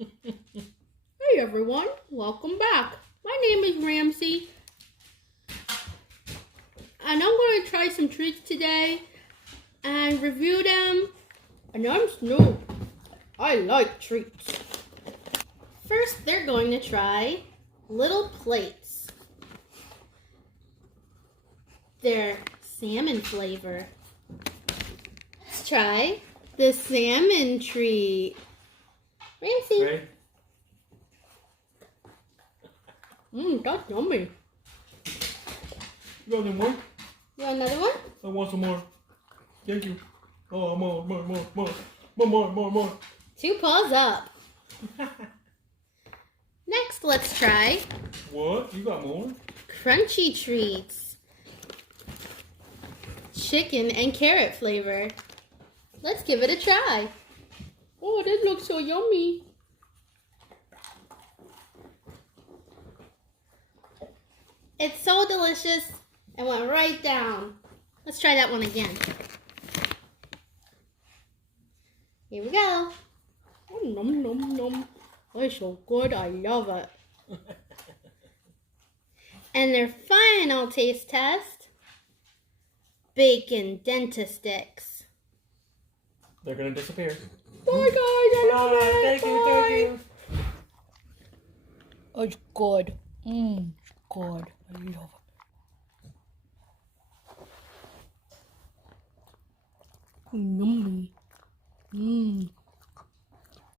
Hey everyone, welcome back. My name is Ramsay, and I'm going to try some treats today and review them. And I'm Snoop. I like treats. First, they're going to try little plates. They're salmon flavor. Let's try the salmon treat. Ramsay. Ready? That's yummy. You want any more? You want another one? I want some more. Thank you. Oh, more. More. 2 paws up. Next, let's try What? You got more? crunchy treats. Chicken and carrot flavor. Let's give it a try. Oh, this looks so yummy. It's so delicious and went right down. Let's try that one again. Here we go. Oh, nom nom nom. It's so good, I love it. And their final taste test, bacon dentist sticks. They're gonna disappear. Bye guys, I love it. Thank you. It's good. It's good. I love it. Yummy.